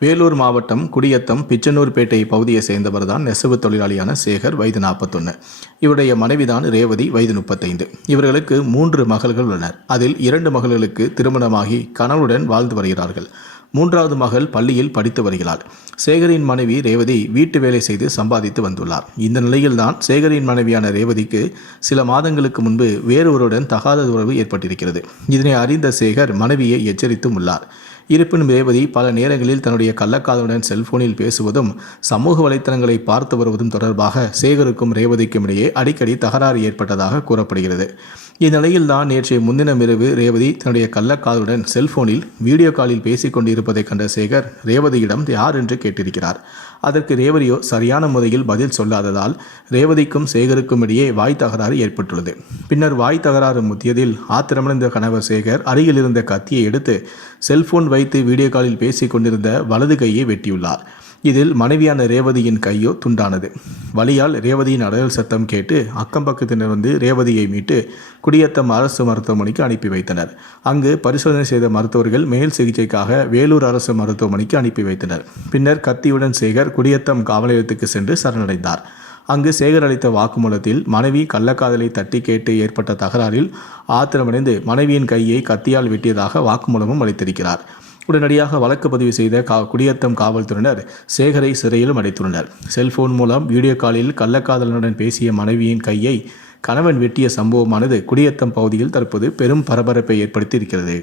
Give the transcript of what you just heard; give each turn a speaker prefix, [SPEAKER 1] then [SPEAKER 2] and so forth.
[SPEAKER 1] வேலூர் மாவட்டம் குடியத்தம் பிச்சனூர்பேட்டை பகுதியை சேர்ந்தவர் தான் நெசவு தொழிலாளியான சேகர் வயது நாற்பத்தொன்று இவருடைய மனைவிதான் ரேவதி வயது முப்பத்தைந்து. இவர்களுக்கு மூன்று மகள்கள் உள்ளனர். அதில் இரண்டு மகள்களுக்கு திருமணமாகி கணவனுடன் வாழ்ந்து வருகிறார்கள். மூன்றாவது மகள் பள்ளியில் படித்து வருகிறார் சேகரின் மனைவி ரேவதி வீட்டு வேலை செய்து சம்பாதித்து வந்துள்ளார். இந்த நிலையில்தான் சேகரின் மனைவியான ரேவதிக்கு சில மாதங்களுக்கு முன்பு வேறொருவருடன் தகாத உறவு ஏற்பட்டிருக்கிறது. இதனை அறிந்த சேகர் மனைவியை எச்சரித்தும் உள்ளார். இருப்பினும் ரேவதி பல நேரங்களில் தன்னுடைய கள்ளக்காதலுடன் செல்போனில் பேசுவதும் சமூக வலைத்தளங்களை பார்த்து வருவதும் தொடர்பாக சேகருக்கும் ரேவதிக்கும் இடையே அடிக்கடி தகராறு ஏற்பட்டதாக கூறப்படுகிறது. இந்நிலையில் தான் நேற்றைய முன்தினம் இரவு ரேவதி தன்னுடைய கள்ளக்காதலுடன் செல்போனில் வீடியோ காலில் பேசிக் இருப்பதை கண்ட சேகர் ரேவதியிடம் யார் என்று கேட்டிருக்கிறார். அதற்கு ரேவதியோ சரியான முறையில் பதில் சொல்லாததால் ரேவதிக்கும் சேகருக்கும் இடையே வாய் தகராறு ஏற்பட்டுள்ளது. பின்னர் வாய் தகராறு முத்தியதில் ஆத்திரமடைந்த கணவர் சேகர் அருகில் இருந்த கத்தியை எடுத்து செல்போன் வைத்து வீடியோ காலில் பேசிக் கொண்டிருந்த வலது கையை வெட்டியுள்ளார். இதில் மனைவியான ரேவதியின் கையோ துண்டானது. வழியால் ரேவதியின் அடையல் சத்தம் கேட்டு அக்கம் பக்கத்தினர் வந்து ரேவதியை மீட்டு குடியத்தம் அரசு மருத்துவமனைக்கு அனுப்பி வைத்தனர். அங்கு பரிசோதனை செய்த மருத்துவர்கள் மேல் சிகிச்சைக்காக வேலூர் அரசு மருத்துவமனைக்கு அனுப்பி வைத்தனர். பின்னர் கத்தியுடன் சேகர் குடியத்தம் காவல் நிலையத்துக்கு சென்று சரணடைந்தார். அங்கு சேகர் அளித்த வாக்குமூலத்தில் மனைவி கள்ளக்காதலை தட்டி கேட்டு ஏற்பட்ட தகராறில் ஆத்திரமடைந்து மனைவியின் கையை கத்தியால் வெட்டியதாக வாக்குமூலமும் அளித்திருக்கிறார். உடனடியாக வழக்கு பதிவு செய்த கா குடியத்தம் காவல்துறையினர் சேகரை சிறையிலும் அடைத்துள்ளனர். செல்போன் மூலம் வீடியோ காலில் கள்ளக்காதலனுடன் பேசிய மனைவியின் கையை கணவன் வெட்டிய சம்பவமானது குடியத்தம் பகுதியில் தற்போது பெரும் பரபரப்பை ஏற்படுத்தி இருக்கிறது